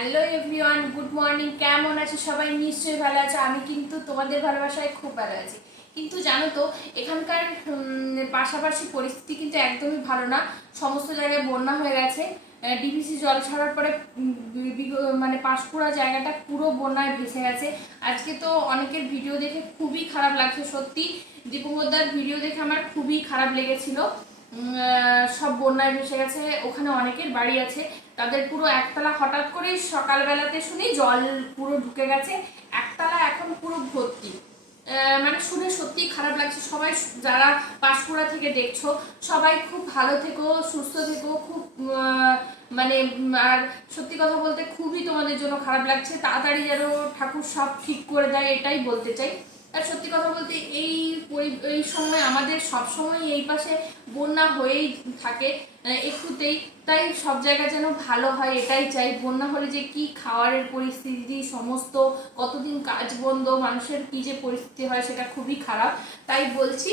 Hello everyone good morning কেমন আছো? সবাই নিশ্চয়ই ভালো আছো। আমি কিন্তু তোমাদের ভালোবাসায় খুব ভালো আছি। কিন্তু জানো তো, এখানকার পাশাপাশি পরিস্থিতি কিন্তু একদমই ভালো না। সমস্ত জায়গায় বন্যা হয়ে গেছে। ডিভিসি জল ছাড়ার পরে মানে পাঁশকুড়া জায়গাটা পুরো বন্যায় ভেসে গেছে। আজকে তো অনেকের ভিডিও দেখে খুবই খারাপ লাগছে, সত্যি। দীপঙ্করদার ভিডিও দেখে আমার খুবই খারাপ লেগেছিল। সব বন্যায় ভেসে গেছে। ওখানে অনেকের বাড়ি আছে। তাদের পুরো একতলা হঠাৎ করেই সকালবেলাতে শুনি জল পুরো ঢুকে গেছে। একতলা এখন পুরো ভর্তি। মানে শুনে সত্যি খারাপ লাগছে। সবাই যারা পাঁশকুড়া থেকে দেখছ, সবাই খুব ভালো থেকো, সুস্থ থেকো, খুব মানে আর সত্যি কথা বলতে খুবই তোমাদের জন্য খারাপ লাগছে। তাড়াতাড়ি যেন ঠাকুর সব ঠিক করে দেয়, এটাই বলতে চাই। আর সত্যি কথা বলতে এই এই সময় আমাদের সব সময় এই পাশে বন্যা হয়েই থাকে একটুতেই। তাই সব জায়গা যেন ভালো হয়, এটাই চাই। বন্যা হলে যে কি খাওয়ারের পরিস্থিতি, সমস্ত কতদিন কাজ বন্ধ, মানুষের কি যে পরিস্থিতি হয় সেটা খুবই খারাপ। তাই বলছি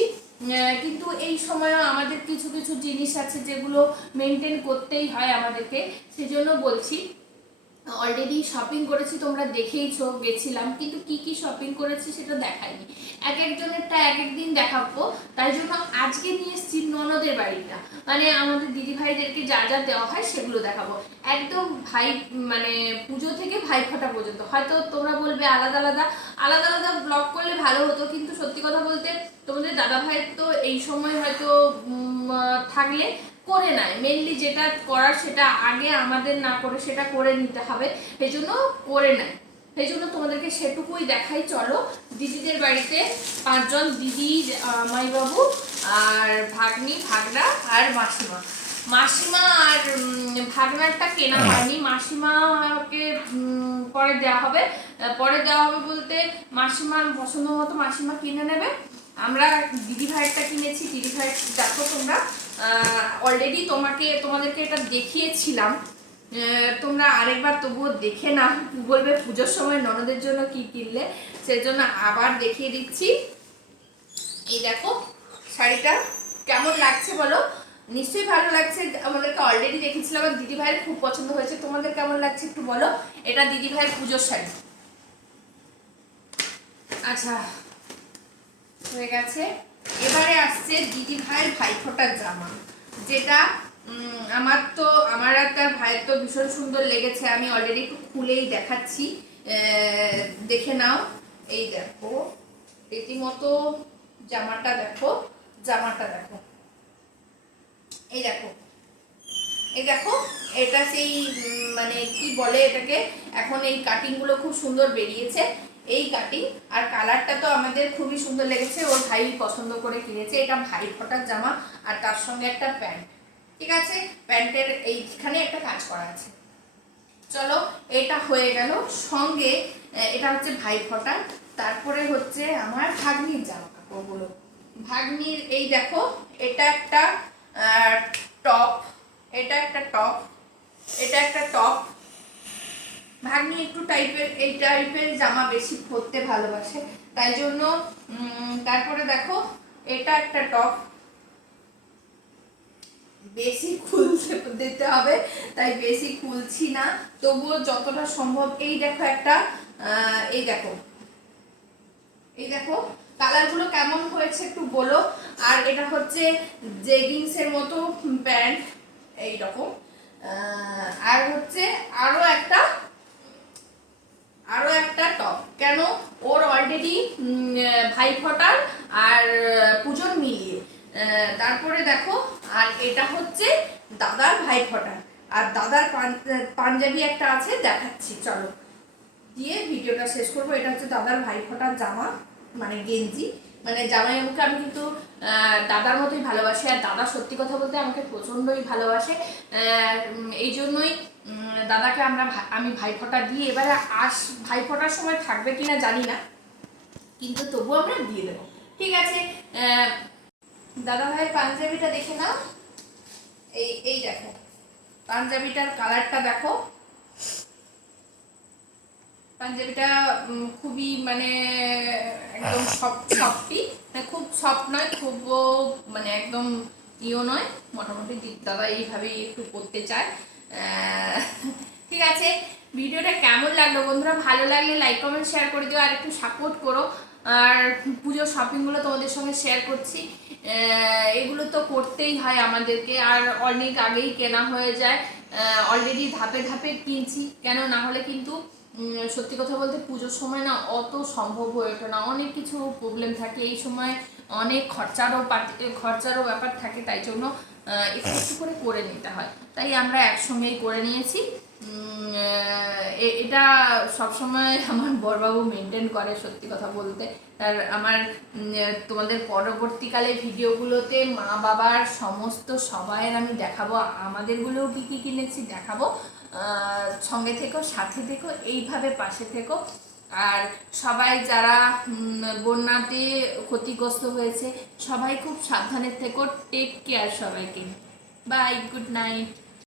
কিন্তু এই সময়ও আমাদের কিছু কিছু জিনিস আছে যেগুলো মেনটেন করতেই হয় আমাদেরকে। সেজন্য বলছি অলরেডি শপিং করেছি, তোমরা দেখেইছো, গেছিলাম, কিন্তু কি কি শপিং করেছি সেটা দেখাইনি। এক একজনেরটা এক এক দিন দেখাবো, তাই জন্য আজকে নিয়ে এসেছি ননদের বাড়িটা। মানে আমাদের দিদি ভাইদেরকে যা যা দেওয়া হয় সেগুলো দেখাবো। একদম ভাই মানে পুজো থেকে ভাই ফোঁটা পর্যন্ত। হয়তো তোমরা বলবে আলাদা আলাদা আলাদা আলাদা ব্লগ করলে ভালো হতো, কিন্তু সত্যি কথা বলতে তোমাদের দাদা ভাইয়ের তো এই সময় হয়তো থাকলে করে নেয়। মেনলি যেটা করার সেটা আগে আমাদের না করে সেটা করে নিতে হবে। সেই জন্য করে নেয়। সেই জন্য তোমাদেরকে সেটুকুই দেখাই। চলো দিদিদের বাড়িতে পাঁচজন দিদি মাইবাবু আর ভাগ্নি ভাগনা আর মাসিমা। মাসিমা আর ভাগনারটা কেনা হয়নি। মাসিমাকে পরে দেওয়া হবে। পরে দেওয়া হবে বলতে মাসিমার পছন্দ মতো মাসিমা কিনে নেবে। আমরা দিদি ভাইয়েরটা কিনেছি, দিদি ভাইয়ের দেখো তোমরা অলরেডি তোমাকে, তোমাদেরকে এটা দেখিয়েছিলাম। তোমরা আরেকবার তবুও দেখে না বলবে, পুজোর সময় ননদের জন্য কি কিনলে, সেজন্য আবার দেখিয়ে দিচ্ছি। এই দেখো, শাড়িটা কেমন লাগছে বলো? নিশ্চয়ই ভালো লাগছে, আমাদেরকে অলরেডি দেখেছিলাম আর দিদি ভাইয়ের খুব পছন্দ হয়েছে। তোমাদের কেমন লাগছে একটু বলো? এটা দিদি ভাইয়ের পুজোর শাড়ি। আচ্ছা হয়ে গেছে। এবারে আসছে দিদি ভাইয়ের ভাইফোঁটার জামা, যেটা আমার তো, আমার আর তার ভাইয়ের তো ভীষণ সুন্দর লেগেছে। আমি অলরেডি একটু খুলেই দেখাচ্ছি। দেখে নাও। এই দেখো, রীতিমতো জামাটা দেখো জামাটা দেখো। এই দেখো এই দেখো, এটা সেই মানে কি বলে এটাকে? এখন এই কাটিংগুলো খুব সুন্দর বেরিয়েছে। এই কাটিং, আর কালারটা তো আমাদের খুবই সুন্দর লেগেছে, ওর ভাই পছন্দ করে কিনেছে, এটা ভাই ফটার জামা, আর তার সঙ্গে একটা প্যান্ট, ঠিক আছে? প্যান্টের এইখানে একটা কাজ করা আছে। চলো, এটা হয়ে গেল, সঙ্গে এটা হচ্ছে ভাই ফটার তারপরে হচ্ছে আমার ভাগ্নির জামা কাপড়গুলো ভাগ্নির, এই দেখো, এটা একটা টপ, এটা একটা টপ, এটা একটা টপ ভাগ্নি একটু টাইপের এই টাইপের জামা বেশি পরতে ভালোবাসে। তাই জন্য তারপরে দেখো, এটা একটা টপ বেশি খুলতে দিতে হবে, তাই বেশি খুলছি না। তবুও যতটা সম্ভব, এই দেখো একটা এই দেখো। এই দেখো, কালারগুলো কেমন হয়েছে একটু বলো। আর এটা হচ্ছে জেগিংসের মতো প্যান্ট এইরকম আর হচ্ছে আরও একটা আরও একটা টপ। কেন? ওর অলরেডি ভাই ফটার আর পুজোর মিলিয়ে। তারপরে দেখো, আর এটা হচ্ছে দাদার ভাই ফটার। আর দাদার পাঞ্জাবি একটা আছে, দেখাচ্ছি, চলো। দিয়ে ভিডিওটা শেষ করব। এটা হচ্ছে দাদার ভাই ফটার জামা মানে গেঞ্জি। মানে জামাই আমাকে, আমি কিন্তু দাদার মতোই ভালোবাসি। আর দাদা সত্যি কথা বলতে আমাকে প্রচণ্ডই ভালোবাসে। এই জন্যই দাদাকে আমরা আমি ভাই ফোঁটা দিই। এবারে আস ভাই ফোঁটার সময় থাকবে কিনা জানি না। কিন্তু তবু আমরা দিয়ে দেবো। ঠিক আছে দাদা ভাইয়ের পাঞ্জাবিটা দেখে নাও। এই এই দেখো, পাঞ্জাবিটার কালারটা দেখো। পাঞ্জাবিটা খুবই মানে একদম সফট সফটি মানে খুব সফট নয় খুব মানে একদম ইও নয়। মোটামুটি দাদা এইভাবেই একটু করতে চায়। ঠিক আছে ভিডিওটা কেমন লাগল বন্ধুরা? ভালো লাগলে লাইক কমেন্ট শেয়ার করে দিও আর একটু সাপোর্ট করো। আর পুজোর শপিংগুলো তোমাদের সঙ্গে শেয়ার করছি। এগুলো তো করতেই হয় আমাদেরকে। আর অনেক আগেই কেনা হয়ে যায়। অলরেডি ধাপে ধাপে কিনছি। কেন না হলে কিন্তু সত্যি কথা বলতে পুজোর সময় না অত সম্ভব হয়ে ওঠে না। অনেক কিছু প্রবলেম থাকে। এই সময় অনেক খরচারও খরচারও ব্যাপার থাকে, তাই জন্য একটু একটু করে করে নিতে হয়। তাই আমরা একসঙ্গেই করে নিয়েছি। এটা সবসময় আমার বড়বাবু মেনটেন করে সত্যি কথা বলতে। আর আমার তোমাদের পরবর্তীকালে ভিডিওগুলোতে মা বাবার সমস্ত সবাইয়ের আমি দেখাবো। আমাদেরগুলোও কী কী কিনেছি দেখাবো। সঙ্গে থেকো, সাথে থেকো, এইভাবে পাশে থেকো। আর সবাই যারা বন্যাতে ক্ষতিগ্রস্ত হয়েছে, সবাই খুব সাবধানে থেকো। টেক কেয়ার সবাইকে। Bye good night